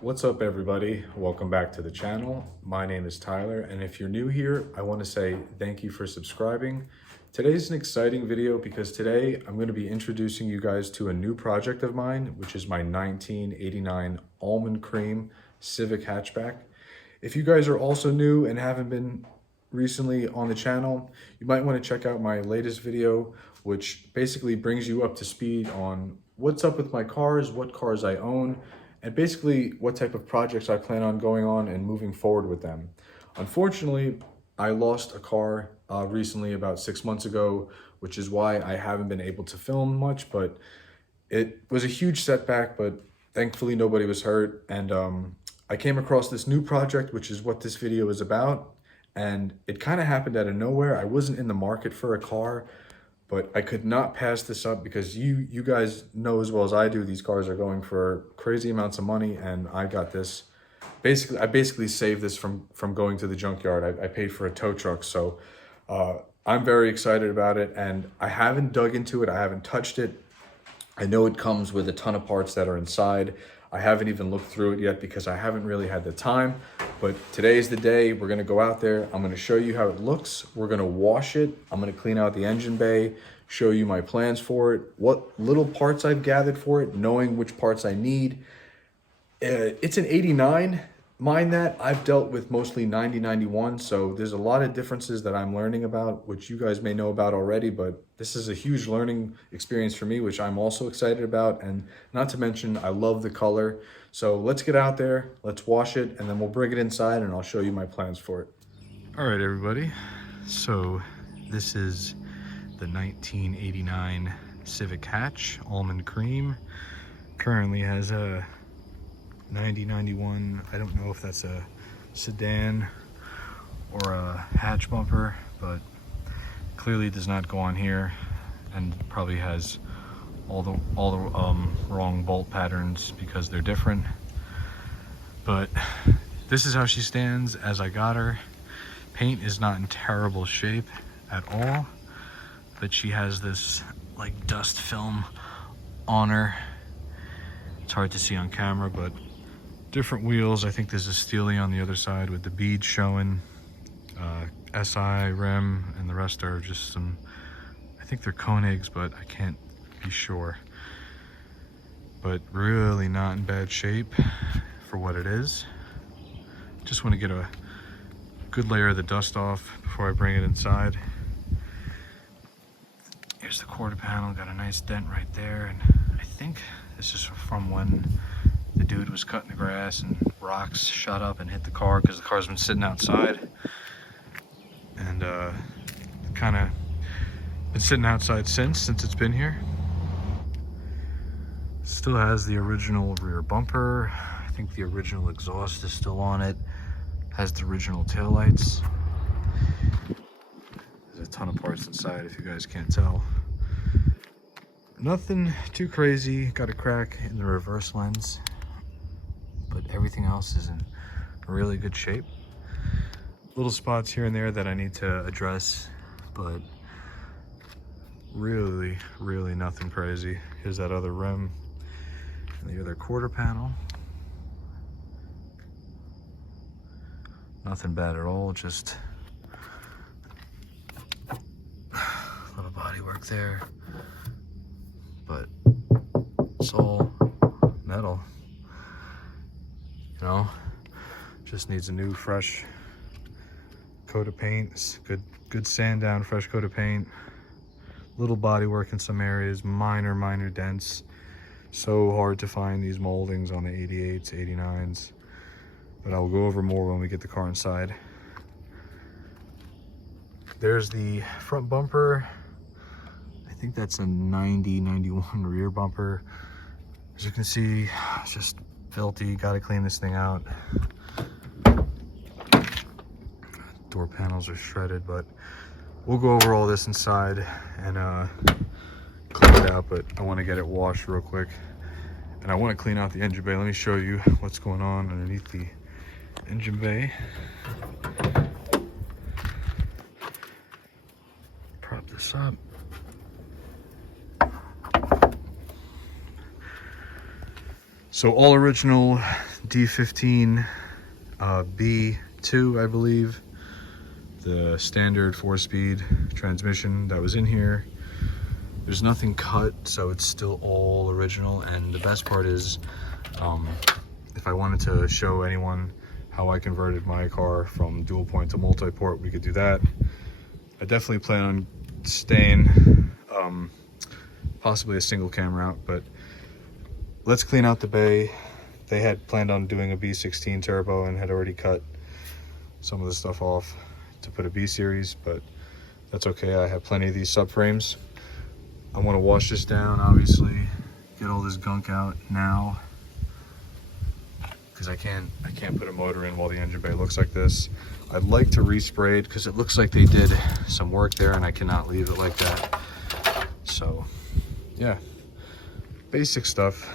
What's up everybody? Welcome back to the channel. My name is Tyler, and if you're new here, I want to say thank you for subscribing. Today's an exciting video because today I'm going to be introducing you guys to a new project of mine, which is my 1989 Almond Cream Civic hatchback. If you guys are also new and haven't been recently on the channel, you might want to check out my latest video, which basically brings you up to speed on what's up with my cars, what cars I own, and basically what type of projects I plan on going on and moving forward with them. Unfortunately, I lost a car recently about 6 months ago, which is why I haven't been able to film much, but it was a huge setback, but thankfully nobody was hurt. And I came across this new project, which is what this video is about. And it kind of happened out of nowhere. I wasn't in the market for a car, but I could not pass this up because you guys know as well as I do, these cars are going for crazy amounts of money, and I got this. I basically saved this from going to the junkyard. I paid for a tow truck, so I'm very excited about it, and I haven't dug into it. I haven't touched it. I know it comes with a ton of parts that are inside. I haven't even looked through it yet because I haven't really had the time, but today is the day. We're gonna go out there. I'm gonna show you how it looks. We're gonna wash it. I'm gonna clean out the engine bay, show you my plans for it, what little parts I've gathered for it, knowing which parts I need. It's an 89. Mind that, I've dealt with mostly 90, 91, so there's a lot of differences that I'm learning about, which you guys may know about already, but this is a huge learning experience for me, which I'm also excited about, and not to mention, I love the color. So let's get out there, let's wash it, and then we'll bring it inside, and I'll show you my plans for it. All right, everybody, so this is the 1989 Civic hatch, Almond Cream. Currently has a 9091. I don't know if that's a sedan or a hatch bumper, but clearly does not go on here, and probably has all the wrong bolt patterns because they're different. But this is how she stands as I got her. Paint is not in terrible shape at all, but she has this like dust film on her. It's hard to see on camera, but different wheels. I think there's a Steely on the other side with the beads showing, SI rim, and the rest are just some, I think they're Koenigs, but I can't be sure. But really not in bad shape for what it is. Just want to get a good layer of the dust off before I bring it inside. Here's the quarter panel, got a nice dent right there, and I think this is from when the dude was cutting the grass and rocks shot up and hit the car because the car's been sitting outside, and kind of been sitting outside since it's been here. Still has the original rear bumper. I think the original exhaust is still on it. Has the original taillights. There's a ton of parts inside if you guys can't tell. Nothing too crazy. Got a crack in the reverse lens, but everything else is in really good shape. Little spots here and there that I need to address, but really nothing crazy. Here's that other rim and the other quarter panel. Nothing bad at all, just a little body work there, but it's all metal. You know, just needs a new fresh coat of paint. It's good sand down, fresh coat of paint. Little body work in some areas, minor dents. So hard to find these moldings on the 88s, 89s, but I'll go over more when we get the car inside. There's the front bumper. I think that's a 90-91 rear bumper. As you can see, it's just filthy. Got to clean this thing out. Door panels are shredded, but we'll go over all this inside and clean it out. But I want to get it washed real quick, and I want to clean out the engine bay. Let me show you what's going on underneath the engine bay. Prop this up. So all original D15 B2, I believe. The standard 4-speed transmission that was in here. There's nothing cut, so it's still all original. And the best part is, if I wanted to show anyone how I converted my car from dual point to multi-port, we could do that. I definitely plan on staying possibly a single cam route, but let's clean out the bay. They had planned on doing a B16 turbo and had already cut some of the stuff off to put a B series, but that's okay. I have plenty of these subframes. I want to wash this down, obviously, get all this gunk out now, because I can't put a motor in while the engine bay looks like this. I'd like to respray it because it looks like they did some work there, and I cannot leave it like that. So yeah, basic stuff.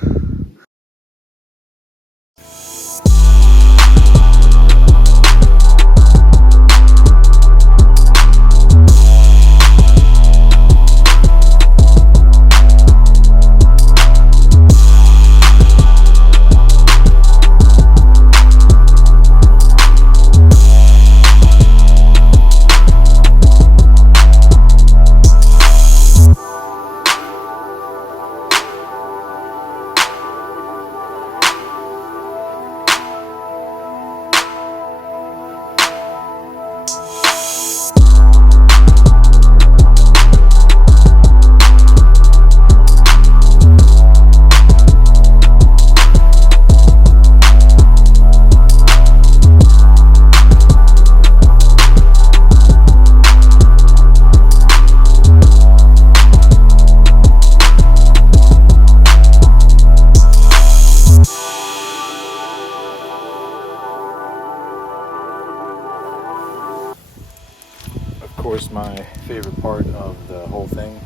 Of course, my favorite part of the whole thing,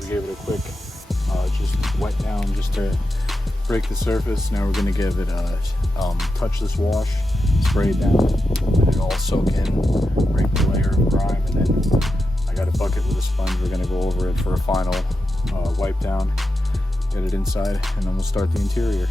we gave it a quick just wet down just to break the surface. Now we're going to give it a touchless wash, spray it down, and it'll all soak in, break the layer of grime, and then I got a bucket with a sponge. We're going to go over it for a final wipe down, get it inside, and then we'll start the interior.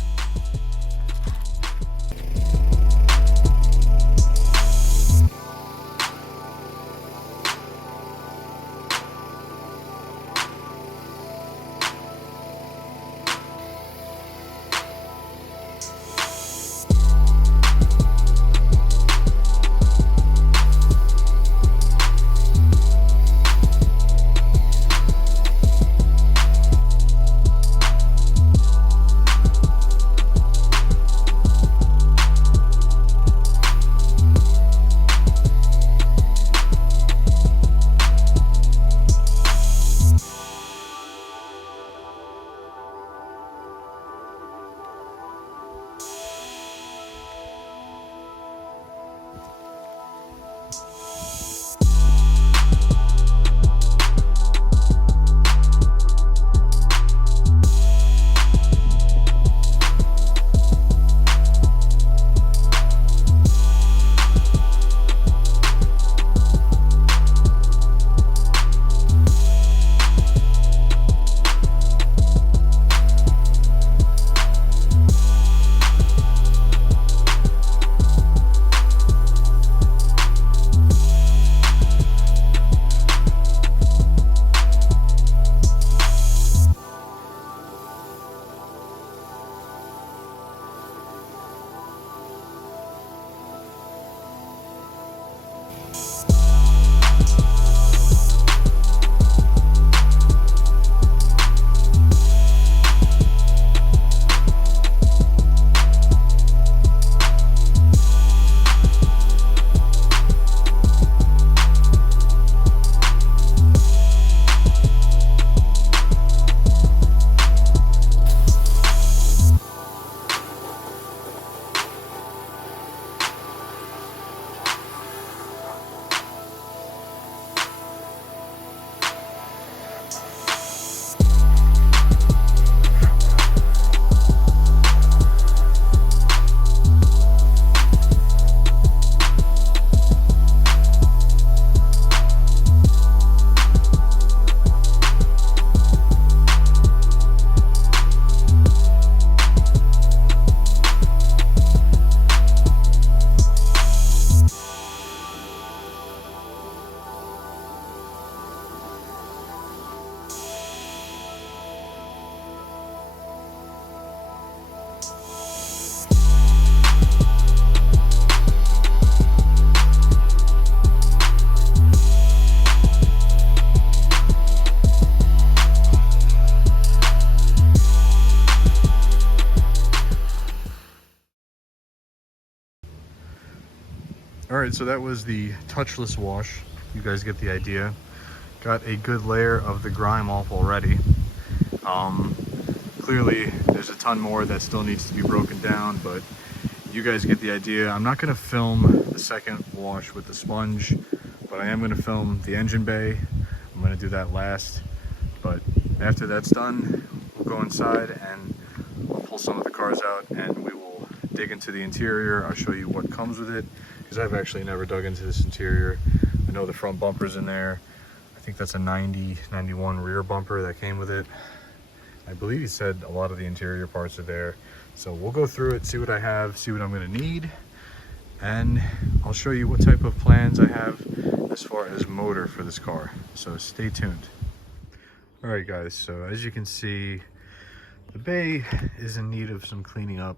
All right, so that was the touchless wash. You guys get the idea. Got a good layer of the grime off already. Clearly there's a ton more that still needs to be broken down, but you guys get the idea. I'm not gonna film the second wash with the sponge, but I am gonna film the engine bay. I'm gonna do that last, but after that's done, we'll go inside and I'll pull some of the cars out and we will dig into the interior. I'll show you what comes with it, because I've actually never dug into this interior. I know the front bumper's in there. I think that's a 91 rear bumper that came with it. I believe he said a lot of the interior parts are there. So we'll go through it, see what I have, see what I'm gonna need, and I'll show you what type of plans I have as far as motor for this car. So stay tuned. All right guys, so as you can see, the bay is in need of some cleaning up.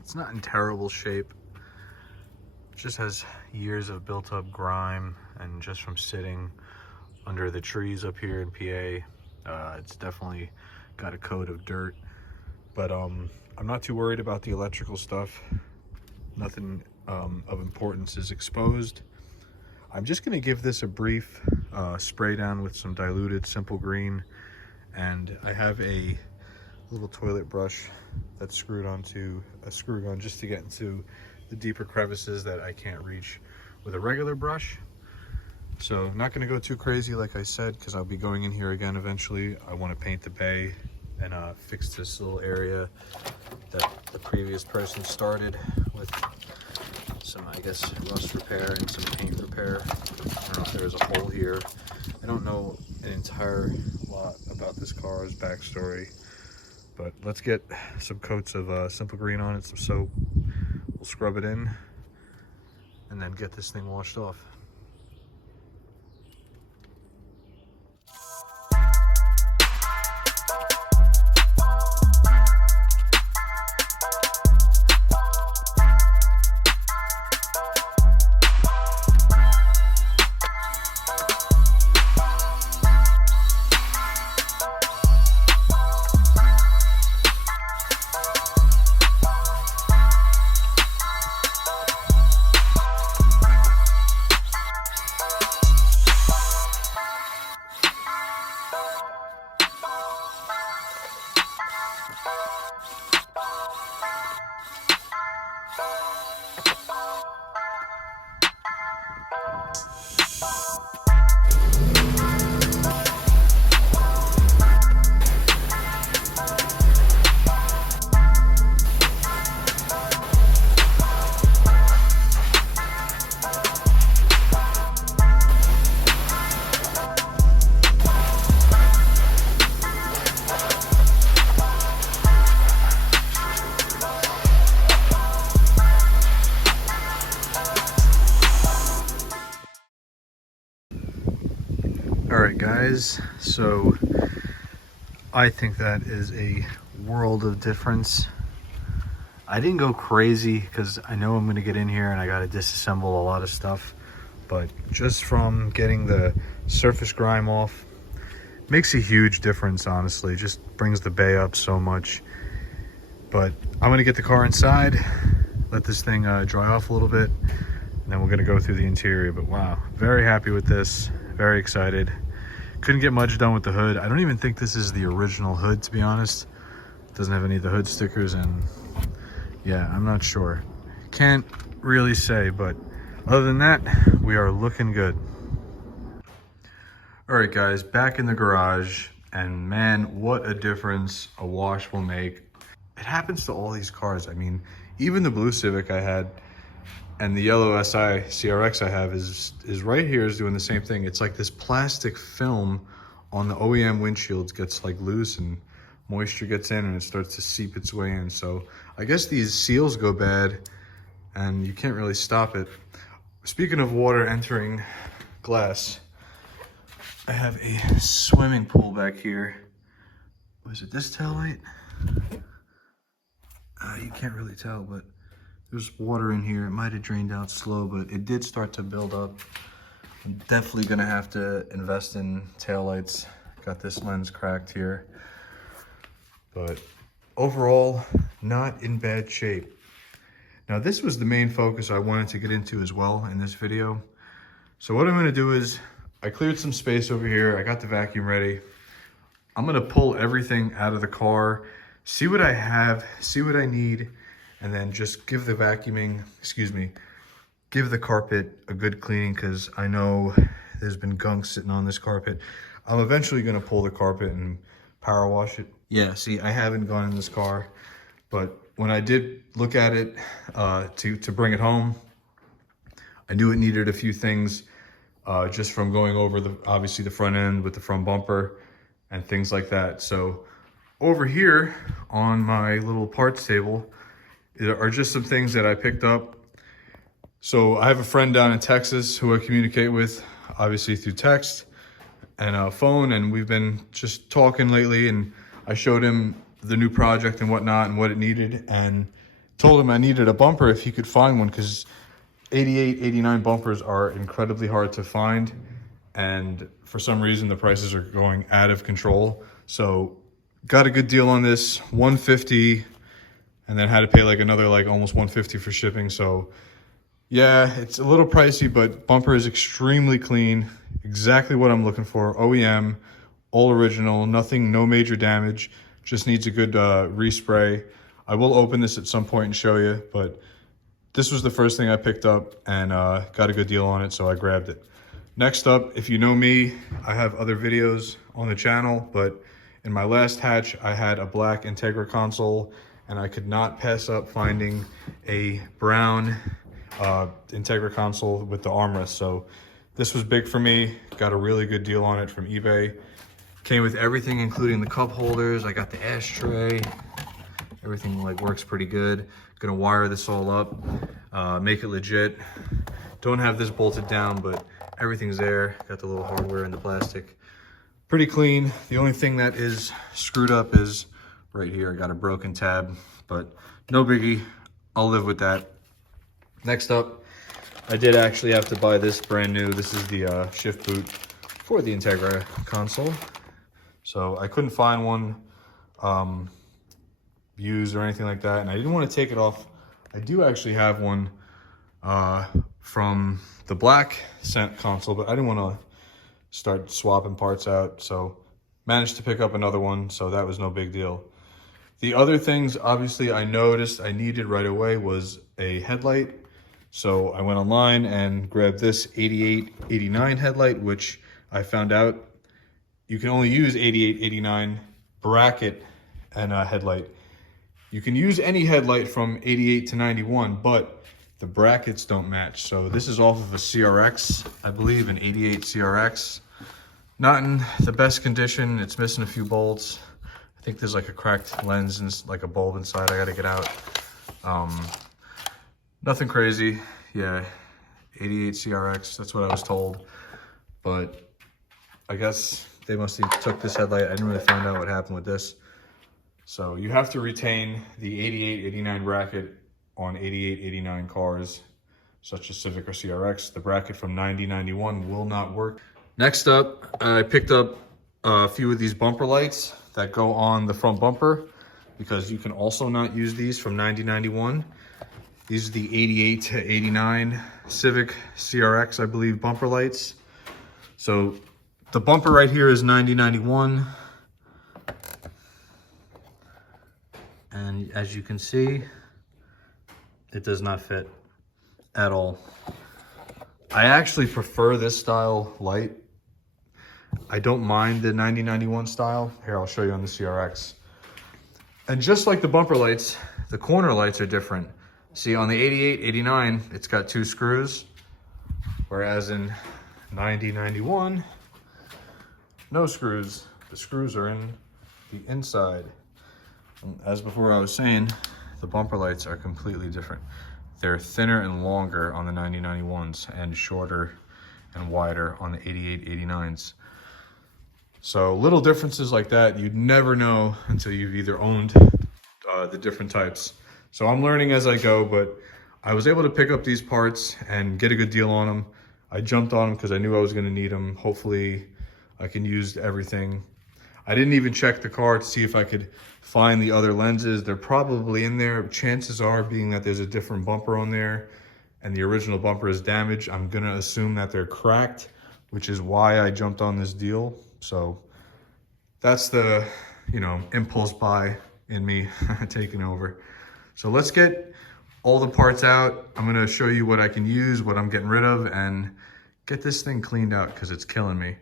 It's not in terrible shape. It just has years of built up grime, and just from sitting under the trees up here in PA, it's definitely got a coat of dirt. But I'm not too worried about the electrical stuff. Nothing of importance is exposed. I'm just gonna give this a brief spray down with some diluted simple green, and I have a little toilet brush that's screwed onto a screw gun just to get into the deeper crevices that I can't reach with a regular brush. So I'm not gonna go too crazy like I said, because I'll be going in here again eventually. I want to paint the bay and fix this little area that the previous person started with some, I guess, rust repair and some paint repair. I don't know if there's a hole here. I don't know an entire lot about this car's backstory, but let's get some coats of simple green on it, some soap. We'll scrub it in and then get this thing washed off. Alright guys, so I think that is a world of difference. I didn't go crazy because I know I'm going to get in here and I got to disassemble a lot of stuff, but just from getting the surface grime off makes a huge difference, honestly. Just brings the bay up so much. But I'm going to get the car inside, let this thing dry off a little bit, and then we're going to go through the interior. But wow, very happy with this, very excited. Couldn't get much done with the hood. I don't even think this is the original hood, to be honest. It doesn't have any of the hood stickers, and yeah, I'm not sure. Can't really say, but other than that, we are looking good. All right, guys, back in the garage, and man, what a difference a wash will make. It happens to all these cars. I mean, even the blue Civic I had and the yellow SI CRX I have is right here is doing the same thing. It's like this plastic film on the OEM windshields gets like loose and moisture gets in and it starts to seep its way in. So I guess these seals go bad and you can't really stop it. Speaking of water entering glass, I have a swimming pool back here. Was it this tail light? You can't really tell, but there's water in here. It might have drained out slow, but it did start to build up. I'm definitely gonna have to invest in taillights. Got this lens cracked here. But overall, not in bad shape. Now this was the main focus I wanted to get into as well in this video. So what I'm gonna do is, I cleared some space over here. I got the vacuum ready. I'm gonna pull everything out of the car, see what I have, see what I need, and then just give the give the carpet a good cleaning, because I know there's been gunk sitting on this carpet. I'm eventually gonna pull the carpet and power wash it. Yeah, see, I haven't gone in this car, but when I did look at it to bring it home, I knew it needed a few things just from going over obviously the front end with the front bumper and things like that. So over here on my little parts table are just some things that I picked up. So I have a friend down in Texas who I communicate with, obviously through text and phone, and we've been just talking lately, and I showed him the new project and whatnot and what it needed, and told him I needed a bumper if he could find one, because 88, 89 bumpers are incredibly hard to find, and for some reason the prices are going out of control. So got a good deal on this, $150, and then had to pay like another like almost $150 for shipping. So yeah, it's a little pricey, but bumper is extremely clean, exactly what I'm looking for. OEM, all original, nothing, no major damage, just needs a good respray. I will open this at some point and show you, but this was the first thing I picked up, and got a good deal on it, so I grabbed it. Next up, if you know me, I have other videos on the channel, but in my last hatch, I had a black Integra console, and I could not pass up finding a brown Integra console with the armrest. So this was big for me. Got a really good deal on it from eBay. Came with everything, including the cup holders. I got the ashtray. Everything like works pretty good. Gonna wire this all up, make it legit. Don't have this bolted down, but everything's there. Got the little hardware and the plastic. Pretty clean. The only thing that is screwed up is right here. I got a broken tab, but no biggie. I'll live with that. Next up, I did actually have to buy this brand new. This is the shift boot for the Integra console. So I couldn't find one used or anything like that, and I didn't want to take it off. I do actually have one from the black scent console, but I didn't want to start swapping parts out, so managed to pick up another one, so that was no big deal. The other things obviously I noticed I needed right away was a headlight. So I went online and grabbed this 88, 89 headlight, which I found out you can only use 88, 89 bracket and a headlight. You can use any headlight from 88 to 91, but the brackets don't match. So this is off of a CRX, I believe, an 88 CRX. Not in the best condition. It's missing a few bolts. I think there's like a cracked lens and like a bulb inside I gotta get out. Nothing crazy. Yeah, 88 CRX, that's what I was told. But I guess they must have took this headlight. I didn't really find out what happened with this. So you have to retain the 88, 89 bracket on 88, 89 cars, such as Civic or CRX. The bracket from 90, 91 will not work. Next up, I picked up a few of these bumper lights that go on the front bumper, because you can also not use these from 90, 91. These are the 88 to 89 Civic CRX, I believe, bumper lights. So the bumper right here is 90, 91. And as you can see, it does not fit at all. I actually prefer this style light. I don't mind the 90, 91 style. Here, I'll show you on the CRX. And just like the bumper lights, the corner lights are different. See, on the 88, 89, it's got 2 screws, whereas in 90, 91, no screws. The screws are in the inside. And as before I was saying, the bumper lights are completely different. They're thinner and longer on the 90, 91s and shorter and wider on the 88, 89s. So little differences like that, you'd never know until you've either owned the different types. So I'm learning as I go, but I was able to pick up these parts and get a good deal on them. I jumped on them because I knew I was going to need them. Hopefully I can use everything. I didn't even check the car to see if I could find the other lenses. They're probably in there. Chances are, being that there's a different bumper on there and the original bumper is damaged, I'm gonna assume that they're cracked, which is why I jumped on this deal. So that's the, you know, impulse buy in me taking over. So let's get all the parts out. I'm gonna show you what I can use, what I'm getting rid of, and get this thing cleaned out because it's killing me.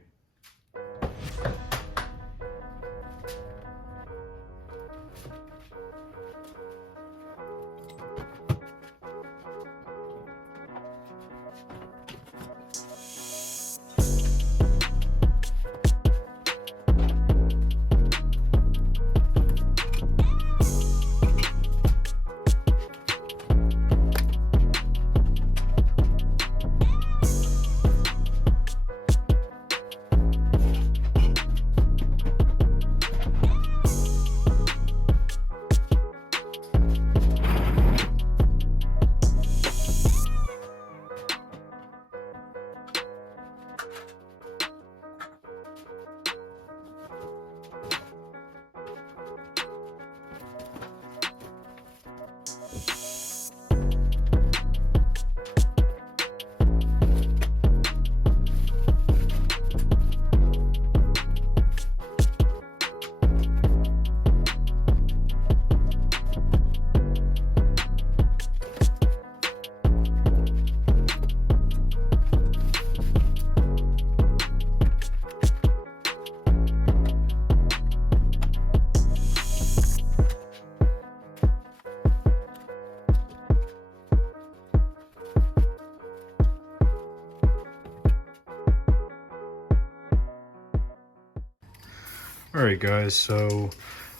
All right, guys, so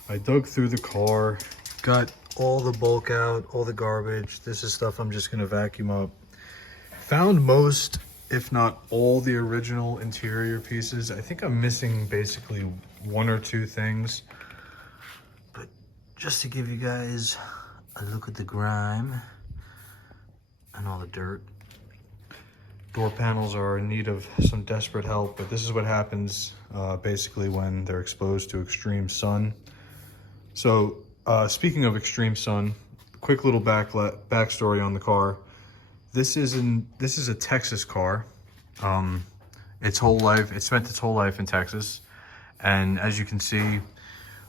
I dug through the car, got all the bulk out, all the garbage. This is stuff I'm just gonna vacuum up. Found most, if not all, the original interior pieces. I think I'm missing basically one or two things. But just to give you guys a look at the grime and all the dirt. Door panels are in need of some desperate help, but this is what happens basically when they're exposed to extreme sun. So speaking of extreme sun, quick little backstory on the car. This is a Texas car. It spent its whole life in Texas, and as you can see,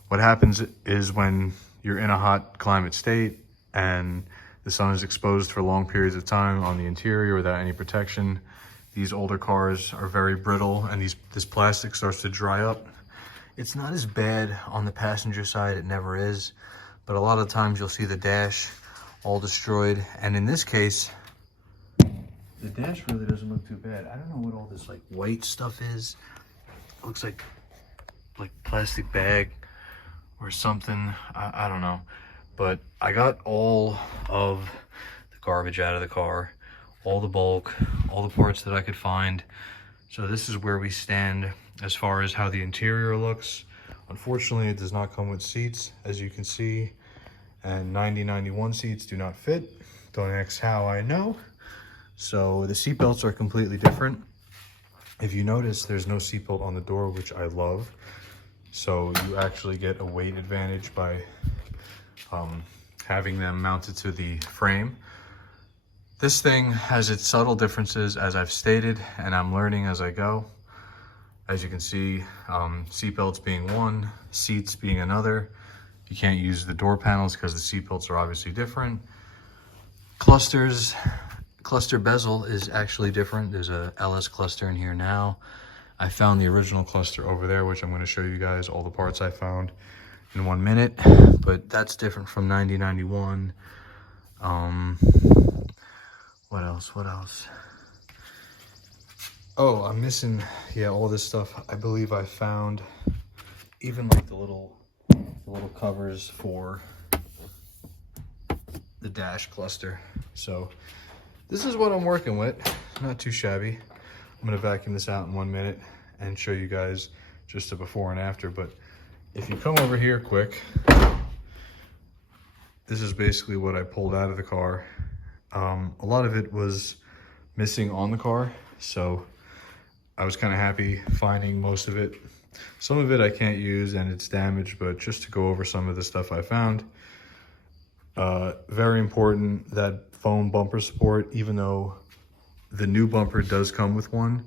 what happens is when you're in a hot climate state and the sun is exposed for long periods of time on the interior without any protection, these older cars are very brittle, and this plastic starts to dry up. It's not as bad on the passenger side, it never is, but a lot of times you'll see the dash all destroyed. And in this case, the dash really doesn't look too bad. I don't know what all this like white stuff is. It looks like plastic bag or something. I don't know. But I got all of the garbage out of the car, all the bulk, all the parts that I could find. So this is where we stand as far as how the interior looks. Unfortunately, it does not come with seats, as you can see, and 9091 seats do not fit. Don't ask how, I know. So the seat belts are completely different. If you notice, there's no seatbelt on the door, which I love. So you actually get a weight advantage by having them mounted to the frame. This thing has its subtle differences, as I've stated, and I'm learning as I go. As you can see, seat belts being one, seats being another. You can't use the door panels because the seat belts are obviously different. Cluster bezel is actually different. There's a LS cluster in here now. I found the original cluster over there, which I'm going to show you guys all the parts I found in 1 minute, but that's different from 9091. What else? Oh, I'm missing, yeah, all this stuff. I believe I found even like the little covers for the dash cluster. So this is what I'm working with. Not too shabby. I'm gonna vacuum this out in 1 minute and show you guys just a before and after. But if you come over here quick, this is basically what I pulled out of the car. A lot of it was missing on the car, so I was kind of happy finding most of it. Some of it I can't use and it's damaged, but just to go over some of the stuff I found. Very important, that foam bumper support, even though the new bumper does come with one,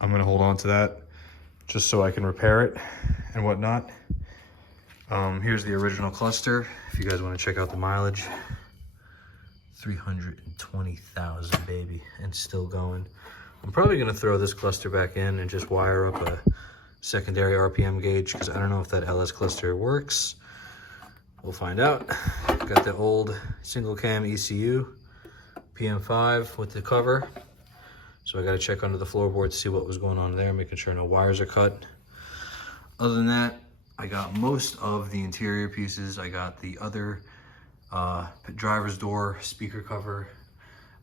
I'm gonna hold on to that just so I can repair it and whatnot. Here's the original cluster. If you guys wanna check out the mileage, 320,000, baby, and still going. I'm probably gonna throw this cluster back in and just wire up a secondary RPM gauge, because I don't know if that LS cluster works. We'll find out. Got the old single cam ECU, PM5 with the cover. So I gotta check under the floorboard to see what was going on there, making sure no wires are cut. Other than that, I got most of the interior pieces. I got the other driver's door speaker cover.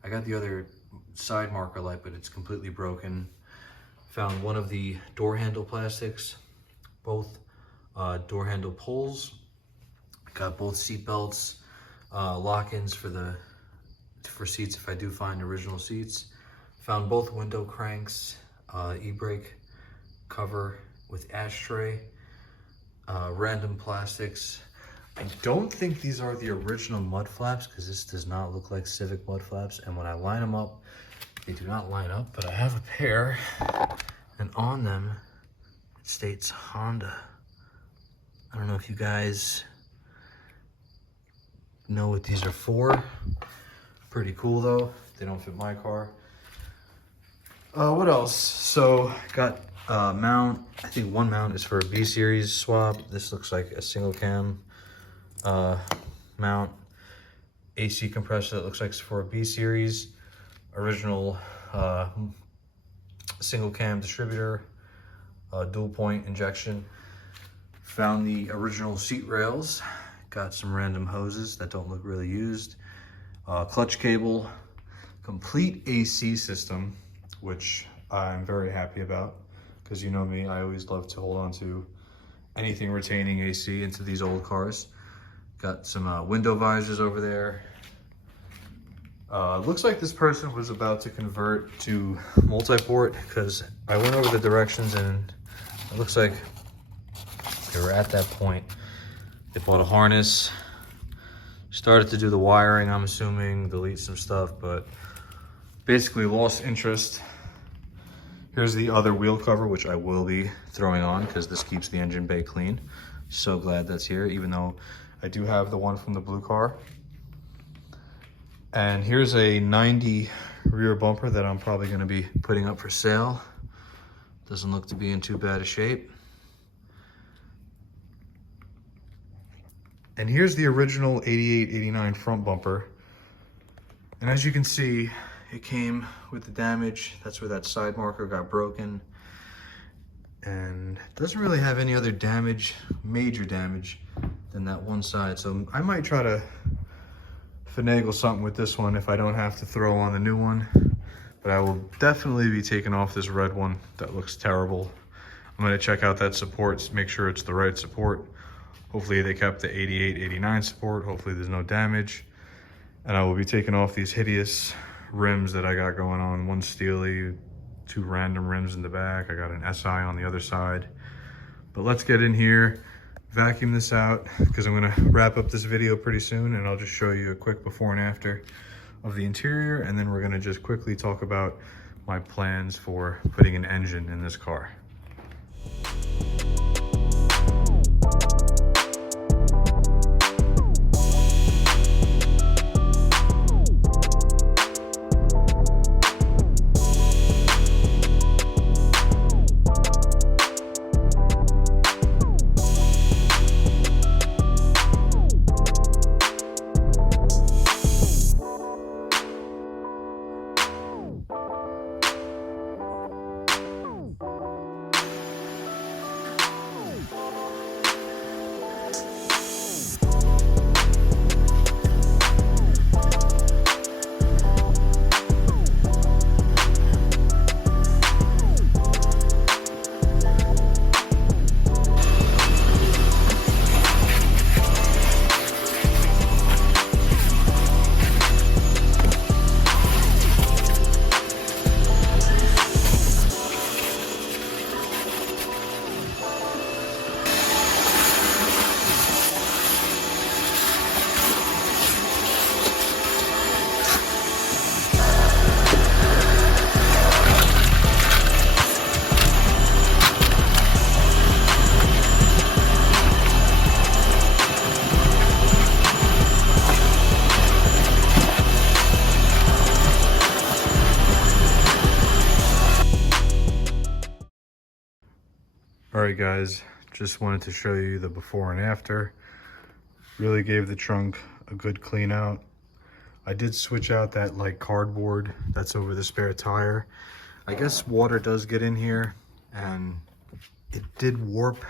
I got the other side marker light, but it's completely broken. Found one of the door handle plastics, both door handle pulls. Got both seat belts, lock-ins for seats if I do find original seats. Found both window cranks, e-brake cover with ashtray, random plastics. I don't think these are the original mud flaps, because this does not look like Civic mud flaps, and when I line them up, they do not line up, but I have a pair, and on them it states Honda. I don't know if you guys know what these are for. Pretty cool though. They don't fit my car. What else? So got mount. I think one mount is for a B series swap. This looks like a single cam mount. AC compressor that looks like it's for a B series. Original single cam distributor, dual point injection. Found the original seat rails. Got some random hoses that don't look really used. Clutch cable, complete AC system, which I'm very happy about, because you know me, I always love to hold on to anything retaining AC into these old cars. Got some window visors over there. Looks like this person was about to convert to multi-port, because I went over the directions and it looks like they were at that point. They bought a harness, started to do the wiring, I'm assuming, delete some stuff, but basically lost interest. Here's the other wheel cover, which I will be throwing on because this keeps the engine bay clean. So glad that's here, even though I do have the one from the blue car. And here's a 90 rear bumper that I'm probably gonna be putting up for sale. Doesn't look to be in too bad a shape. And here's the original 88, 89 front bumper. And as you can see, it came with the damage. That's where that side marker got broken. And it doesn't really have any other damage, major damage, than that one side. So I might try to finagle something with this one if I don't have to throw on the new one. But I will definitely be taking off this red one. That looks terrible. I'm gonna check out that support, make sure it's the right support. Hopefully they kept the 88, 89 support. Hopefully there's no damage. And I will be taking off these hideous rims that I got going on. One steely, two random rims in the back. I got an SI on the other side. But let's get in here, vacuum this out, because I'm gonna wrap up this video pretty soon, and I'll just show you a quick before and after of the interior, and then we're gonna just quickly talk about my plans for putting an engine in this car. All right guys, just wanted to show you the before and after. Really gave the trunk a good clean out. I did switch out that like cardboard that's over the spare tire. I guess water does get in here and it did warp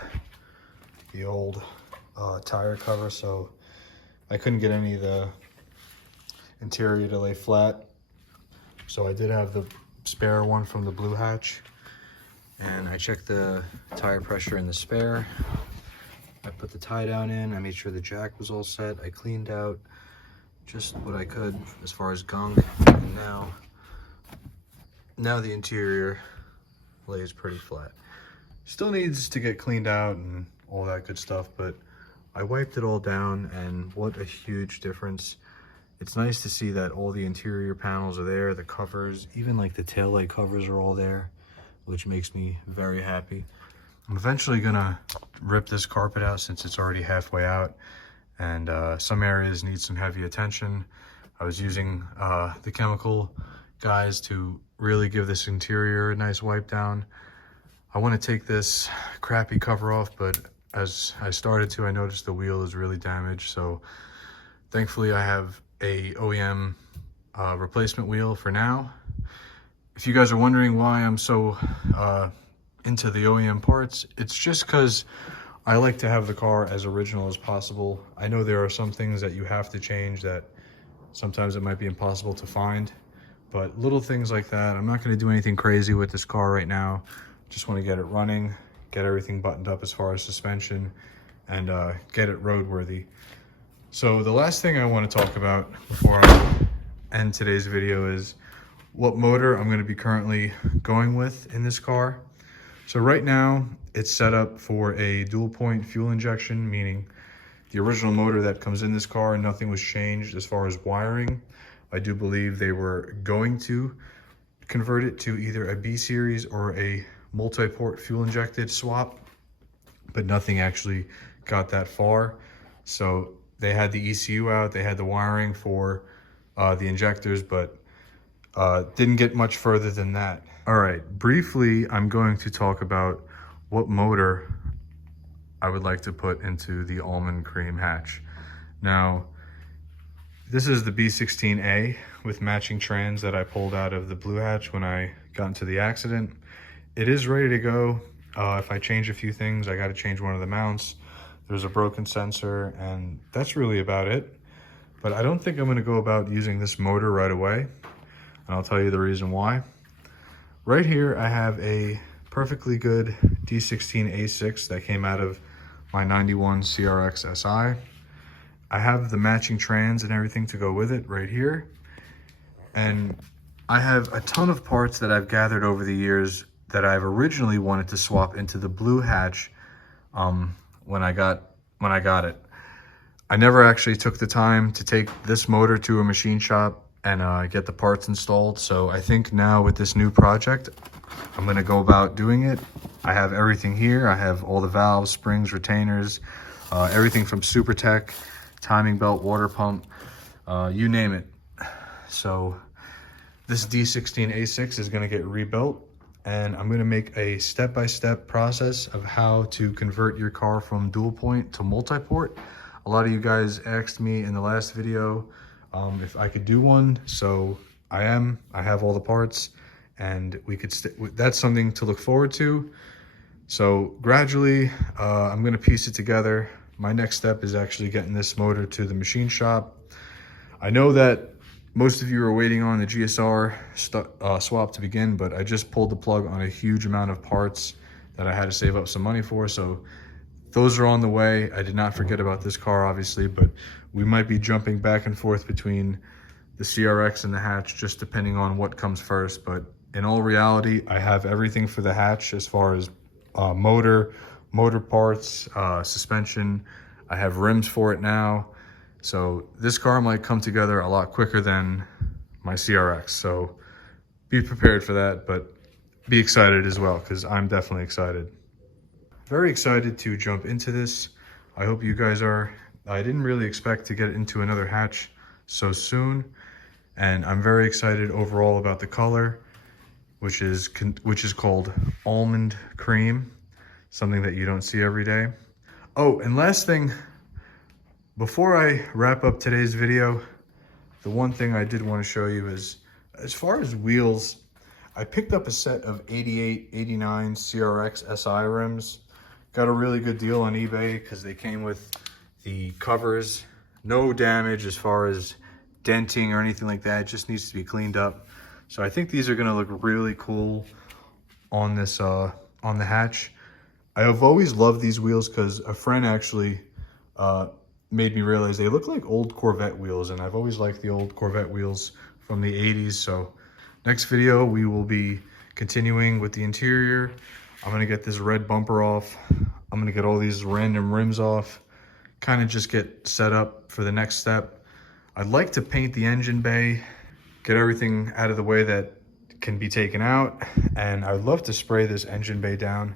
the old tire cover, so I couldn't get any of the interior to lay flat. So I did have the spare one from the blue hatch, and I checked the tire pressure in the spare. I put the tie down in, I made sure the jack was all set. I cleaned out just what I could as far as gunk, and now the interior lays pretty flat. Still needs to get cleaned out and all that good stuff, but I wiped it all down, and what a huge difference. It's nice to see that all the interior panels are there, the covers, even like the taillight covers are all there, which makes me very happy. I'm eventually gonna rip this carpet out since it's already halfway out, and some areas need some heavy attention. I was using the chemical guys to really give this interior a nice wipe down. I want to take this crappy cover off, but as I started to, I noticed the wheel is really damaged. So thankfully I have a OEM replacement wheel for now. If you guys are wondering why I'm so into the OEM parts, it's just because I like to have the car as original as possible. I know there are some things that you have to change that sometimes it might be impossible to find, but little things like that. I'm not going to do anything crazy with this car right now. Just want to get it running, get everything buttoned up as far as suspension, and get it roadworthy. So the last thing I want to talk about before I end today's video is what motor I'm going to be currently going with in this car. So right now it's set up for a dual point fuel injection, meaning the original motor that comes in this car, nothing was changed as far as wiring. I do believe they were going to convert it to either a B series or a multi-port fuel injected swap, but nothing actually got that far. So they had the ECU out, they had the wiring for the injectors, but didn't get much further than that. All right, briefly, I'm going to talk about what motor I would like to put into the Almond cream hatch. Now, this is the B16A with matching trans that I pulled out of the blue hatch when I got into the accident. It is ready to go. If I change a few things, I got to change one of the mounts. There's a broken sensor, and that's really about it. But I don't think I'm going to go about using this motor right away, and I'll tell you the reason why. Right here, I have a perfectly good D16A6 that came out of my 91 CRX SI. I have the matching trans and everything to go with it right here. And I have a ton of parts that I've gathered over the years that I've originally wanted to swap into the blue hatch when I got it. I never actually took the time to take this motor to a machine shop and get the parts installed. So I think now with this new project, I'm gonna go about doing it. I have everything here. I have all the valves, springs, retainers, everything from Super Tech, timing belt, water pump, you name it. So this D16A6 is gonna get rebuilt, and I'm gonna make a step-by-step process of how to convert your car from dual point to multi-port. A lot of you guys asked me in the last video if I could do one, so I have all the parts, and we could that's something to look forward to. So gradually, I'm gonna piece it together. My next step is actually getting this motor to the machine shop. I know that most of you are waiting on the GSR swap to begin, but I just pulled the plug on a huge amount of parts that I had to save up some money for. So those are on the way. I did not forget about this car, obviously, but we might be jumping back and forth between the CRX and the hatch, just depending on what comes first. But in all reality, I have everything for the hatch as far as motor parts, suspension. I have rims for it now. So this car might come together a lot quicker than my CRX. So be prepared for that, but be excited as well, because I'm definitely excited. Very excited to jump into this. I hope you guys are. I didn't really expect to get into another hatch so soon, and I'm very excited overall about the color, which is called Almond Cream. something that you don't see every day. Oh, and last thing, before I wrap up today's video, the one thing I did want to show you is, as far as wheels, I picked up a set of 88, 89 CRX SI rims. Got a really good deal on eBay because they came with the covers. No damage as far as denting or anything like that. It just needs to be cleaned up. So I think these are gonna look really cool on this, on the hatch. I have always loved these wheels because a friend actually made me realize they look like old Corvette wheels, and I've always liked the old Corvette wheels from the 80s. So next video, we will be continuing with the interior. I'm gonna get this red bumper off. I'm gonna get all these random rims off, kind of just get set up for the next step. I'd like to paint the engine bay, get everything out of the way that can be taken out, and I'd love to spray this engine bay down,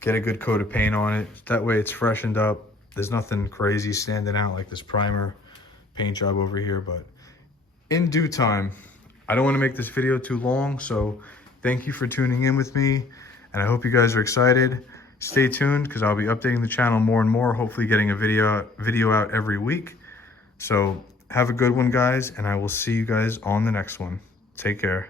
get a good coat of paint on it. That way it's freshened up. There's nothing crazy standing out like this primer paint job over here, but in due time. I don't want to make this video too long, so thank you for tuning in with me, and I hope you guys are excited. Stay tuned because I'll be updating the channel more and more, hopefully getting a video out every week. So have a good one, guys, and I will see you guys on the next one. Take care.